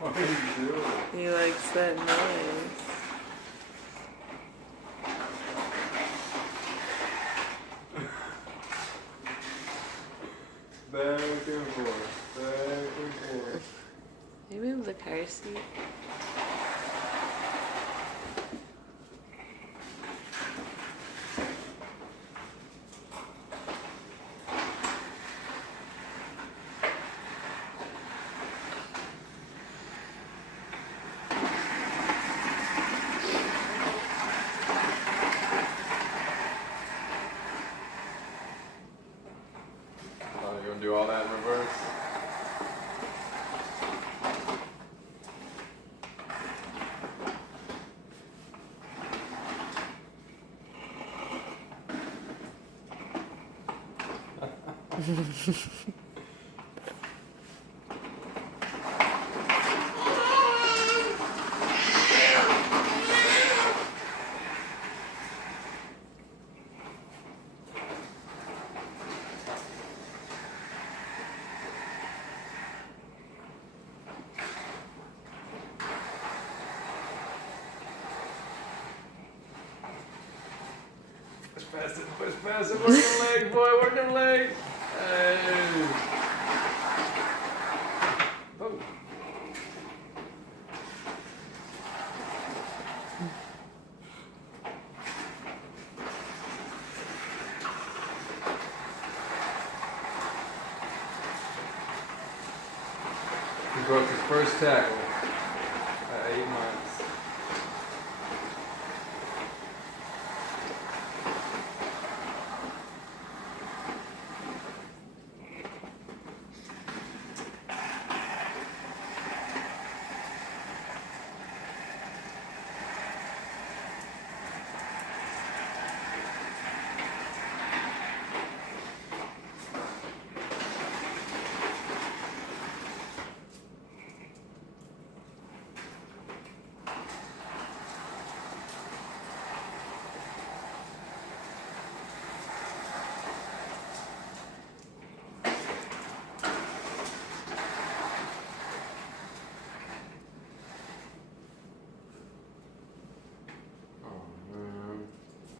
What are you doing? He likes that noise. Back and forth, back and forth. Can you move the car seat? Oh, you gonna do all that in reverse? Push past it, work them legs, boy, work them legs. Hey. Oh. He broke his first tackle.